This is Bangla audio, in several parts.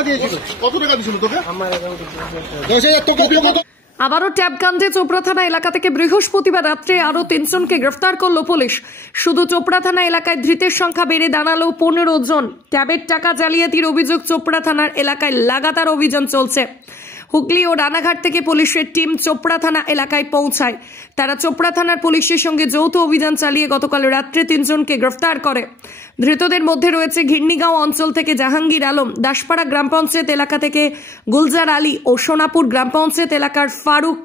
টাকা দিয়েছিল? কত টাকা দিয়েছিল তোকে? আমার অ্যাকাউন্টে 10,000 টাকা দিয়ে কত? আবারও ট্যাব কাণ্ডে চোপড়া থানা এলাকা থেকে বৃহস্পতিবার রাত্রে আরো 3 জনকে গ্রেফতার করলো পুলিশ। শুধু চোপড়া থানা এলাকায় ধৃতের সংখ্যা বেড়ে দাঁড়ালো 15 জন। ট্যাবের টাকা জালিয়াতির অভিযোগ চোপড়া থানার এলাকায় লাগাতার অভিযান চলছে। হুগলি ও রানাঘাট থেকে পুলিশের টিম চোপড়া থানা এলাকায় পৌঁছায়। তারা চোপড়া থানার পুলিশের সঙ্গে যৌথ অভিযান চালিয়ে গতকাল রাত্রে 3 জনকে গ্রেফতার করে। ধৃতদের মধ্যে রয়েছে ঘিরনিগাঁও অঞ্চল থেকে জাহাঙ্গীর আলম, দাসপাড়া গ্রাম পঞ্চায়েত এলাকা থেকে গুলজার আলী ও সোনাপুর গ্রাম পঞ্চায়েত এলাকার ফারুক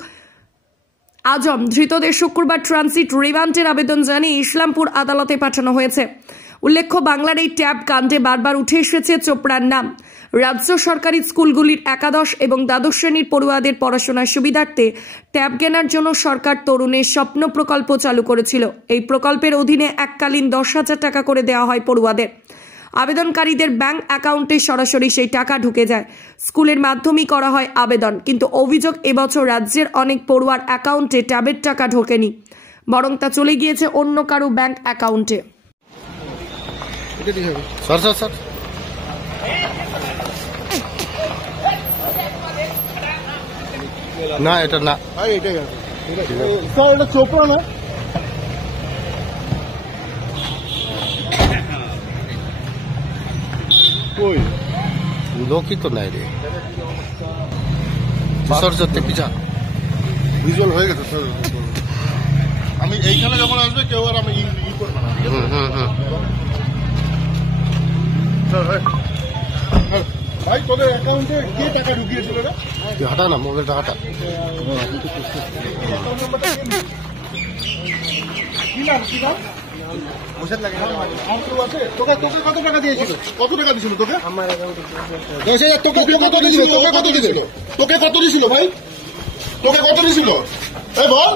আজম। ধৃতদের শুক্রবার ট্রানজিট রিমান্ডের আবেদন জানিয়ে ইসলামপুর আদালতে পাঠানো হয়েছে। উল্লেখ্য, বাংলার এই ট্যাব কাণ্ডে বারবার উঠে এসেছে চোপড়ার নাম। রাজ্য সরকারি স্কুলগুলির একাদশ এবং দ্বাদশ শ্রেণীর পড়ুয়াদের পড়াশোনার সুবিধার্থে ট্যাব কেনার জন্য সরকার তরুণের স্বপ্ন প্রকল্প চালু করেছিল। এই প্রকল্পের অধীনে এককালীন 10,000 টাকা করে দেওয়া হয় পড়ুয়াদের। আবেদনকারীদের ব্যাংক অ্যাকাউন্টে সরাসরি সেই টাকা ঢুকে যায়। স্কুলের মাধ্যমেই করা হয় আবেদন, কিন্তু অভিযোগ এবছর রাজ্যের অনেক পড়ুয়ার অ্যাকাউন্টে ট্যাবের টাকা ঢোকেনি, বরং তা চলে গিয়েছে অন্য কারো ব্যাংক অ্যাকাউন্টে। স্যার না, এটা না, এটাই আছে। স্যার এটা চোপড়া না? কই লোকই তো নাই রে। পিছা ভিজুয়াল হয়ে গেছে স্যার। আমি এইখানে যখন আসবে কেউ আর আমি ই করবো না। ভাই তোদের অ্যাকাউন্টে কে টাকা ঢুকিয়েছিল রে? হাঁটা না, মোবাইলটা হাঁটা। তোকে কত টাকা দিয়েছিল? কত টাকা দিয়েছিল তোকে? আমার অ্যাকাউন্টে 10,000 টাকা দিয়ে কত দিয়েছিল? তোকে কত দিয়েছিল? তোকে কত দিয়েছিল ভাই? তোকে কত দিয়েছিল? এই বল।